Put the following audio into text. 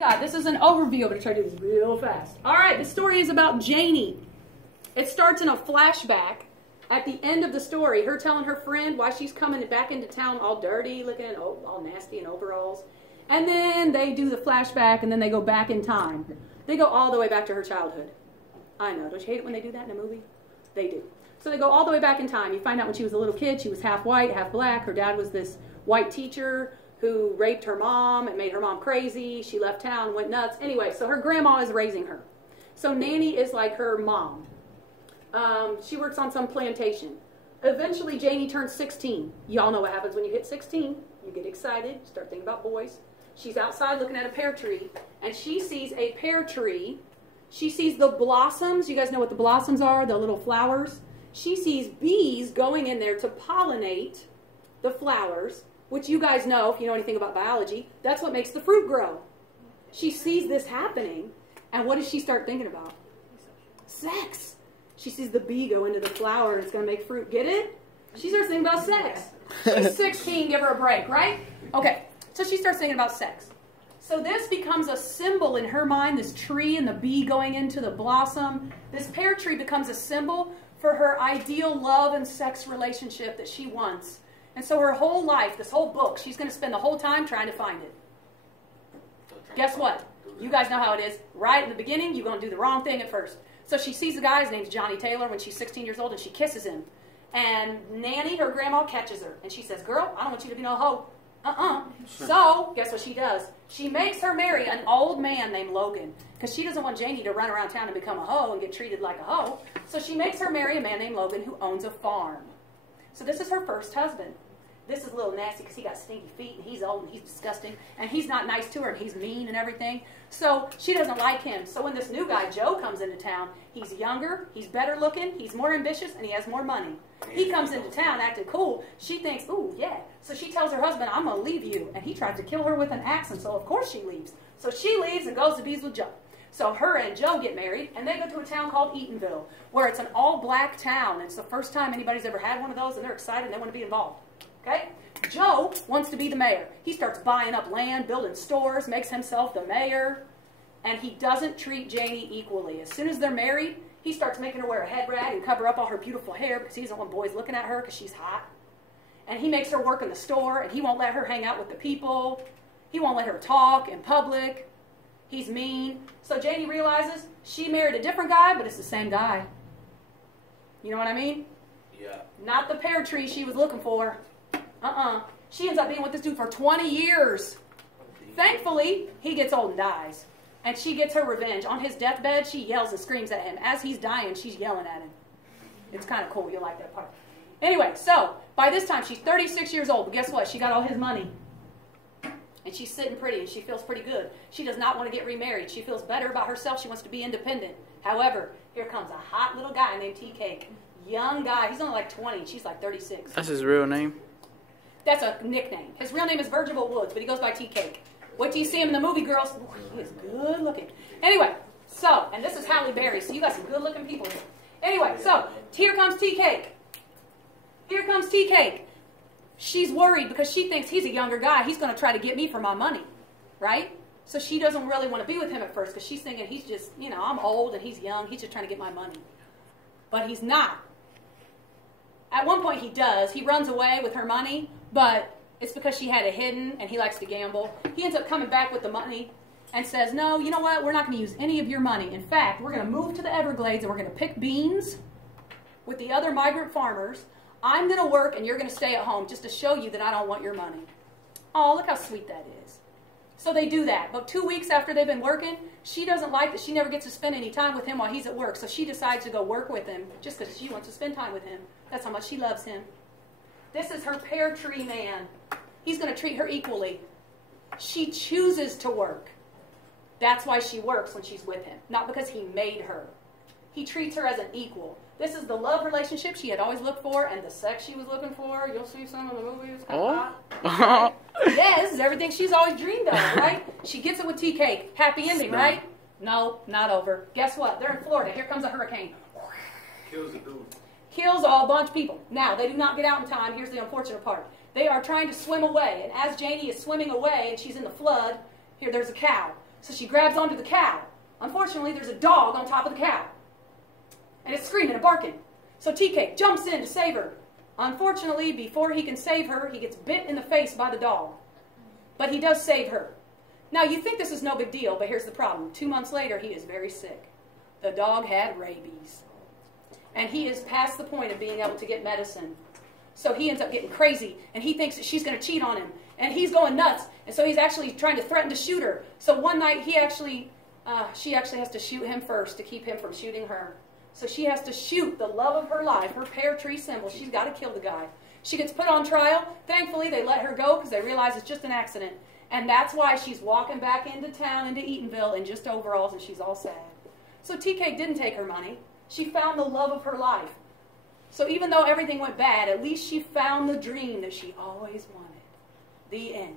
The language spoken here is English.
God, this is an overview. I'm going to try to do this real fast. All right, the story is about Janie. It starts in a flashback. At the end of the story, her telling her friend why she's coming back into town all dirty, looking all nasty in overalls. And then they do the flashback, and then they go back in time. They go all the way back to her childhood. I know. Don't you hate it when they do that in a movie? They do. So they go all the way back in time. You find out when she was a little kid, she was half white, half black. Her dad was this white teacher who raped her mom and made her mom crazy. She left town, went nuts. Anyway, so her grandma is raising her. So Nanny is like her mom. She works on some plantation. Eventually, Janie turns 16. Y'all know what happens when you hit 16. You get excited, start thinking about boys. She's outside looking at a pear tree, and she sees a pear tree. She sees the blossoms. You guys know what the blossoms are, the little flowers. She sees bees going in there to pollinate the flowers, which you guys know, if you know anything about biology, that's what makes the fruit grow. She sees this happening, and what does she start thinking about? Sex. She sees the bee go into the flower, and it's going to make fruit. Get it? She starts thinking about sex. She's 16, give her a break, right? Okay, so she starts thinking about sex. So this becomes a symbol in her mind, this tree and the bee going into the blossom. This pear tree becomes a symbol for her ideal love and sex relationship that she wants. And so her whole life, this whole book, she's going to spend the whole time trying to find it. Guess what? You guys know how it is. Right in the beginning, you're going to do the wrong thing at first. So she sees a guy, his name's Johnny Taylor, when she's 16 years old, and she kisses him. And Nanny, her grandma, catches her. And she says, girl, I don't want you to be no hoe. So, guess what she does? She makes her marry an old man named Logan. Because she doesn't want Janie to run around town and become a hoe and get treated like a hoe. So she makes her marry a man named Logan who owns a farm. So this is her first husband. This is a little nasty because he got stinky feet and he's old and he's disgusting. And he's not nice to her and he's mean and everything. So she doesn't like him. So when this new guy, Joe, comes into town, he's younger, he's better looking, he's more ambitious, and he has more money. He comes into town acting cool. She thinks, ooh, yeah. So she tells her husband, I'm going to leave you. And he tries to kill her with an axe, and so of course she leaves. So she leaves and goes to be with Joe. So her and Joe get married, and they go to a town called Eatonville, where it's an all-black town. It's the first time anybody's ever had one of those, and they're excited and they want to be involved. Okay? Joe wants to be the mayor. He starts buying up land, building stores, makes himself the mayor, and he doesn't treat Janie equally. As soon as they're married, he starts making her wear a head rag and cover up all her beautiful hair because he doesn't want boys looking at her because she's hot. And he makes her work in the store, and he won't let her hang out with the people. He won't let her talk in public. He's mean. So Janie realizes she married a different guy, but it's the same guy. You know what I mean? Yeah. Not the pear tree she was looking for. She ends up being with this dude for 20 years. Thankfully, he gets old and dies. And she gets her revenge. On his deathbed, she yells and screams at him. As he's dying, she's yelling at him. It's kind of cool. You'll like that part. Anyway, so by this time, she's 36 years old. But guess what? She got all his money. And she's sitting pretty, and she feels pretty good. She does not want to get remarried. She feels better about herself. She wants to be independent. However, here comes a hot little guy named T-Cake. Young guy. He's only like 20. She's like 36. That's his real name? That's a nickname. His real name is Virgil Woods, but he goes by T-Cake. Wait till you see him in the movie, girls. Ooh, he is good looking. Anyway, so, and this is Halle Berry, so you got some good looking people here. Anyway, so, here comes T-Cake. Here comes T-Cake. She's worried because she thinks he's a younger guy. He's going to try to get me for my money, right? So she doesn't really want to be with him at first because she's thinking he's just, you know, I'm old and he's young. He's just trying to get my money. But he's not. At one point he does. He runs away with her money, but it's because she had it hidden and he likes to gamble. He ends up coming back with the money and says, no, you know what? We're not going to use any of your money. In fact, we're going to move to the Everglades and we're going to pick beans with the other migrant farmers. I'm going to work and you're going to stay at home just to show you that I don't want your money. Oh, look how sweet that is. So they do that. But 2 weeks after they've been working, she doesn't like that she never gets to spend any time with him while he's at work. So she decides to go work with him just because she wants to spend time with him. That's how much she loves him. This is her pear tree man. He's going to treat her equally. She chooses to work. That's why she works when she's with him, not because he made her. He treats her as an equal. This is the love relationship she had always looked for and the sex she was looking for. You'll see some of the movies. Yeah, this is everything she's always dreamed of, right? She gets it with T-Cake. Happy ending, right? No, not over. Guess what? They're in Florida. Here comes a hurricane. Kills the dude. Kills a bunch of people. Now, they do not get out in time. Here's the unfortunate part. They are trying to swim away. And as Janie is swimming away and she's in the flood, here there's a cow. So she grabs onto the cow. Unfortunately, there's a dog on top of the cow. And it's screaming and barking. So TK jumps in to save her. Unfortunately, before he can save her, he gets bit in the face by the dog. But he does save her. Now, you think this is no big deal, but here's the problem. 2 months later, he is very sick. The dog had rabies. And he is past the point of being able to get medicine. So he ends up getting crazy, and he thinks that she's going to cheat on him. And he's going nuts, and so he's actually trying to threaten to shoot her. So one night, she actually has to shoot him first to keep him from shooting her. So she has to shoot the love of her life, her pear tree symbol. She's got to kill the guy. She gets put on trial. Thankfully, they let her go because they realize it's just an accident. And that's why she's walking back into town, into Eatonville, in just overalls, and she's all sad. So TK didn't take her money. She found the love of her life. So even though everything went bad, at least she found the dream that she always wanted. The end.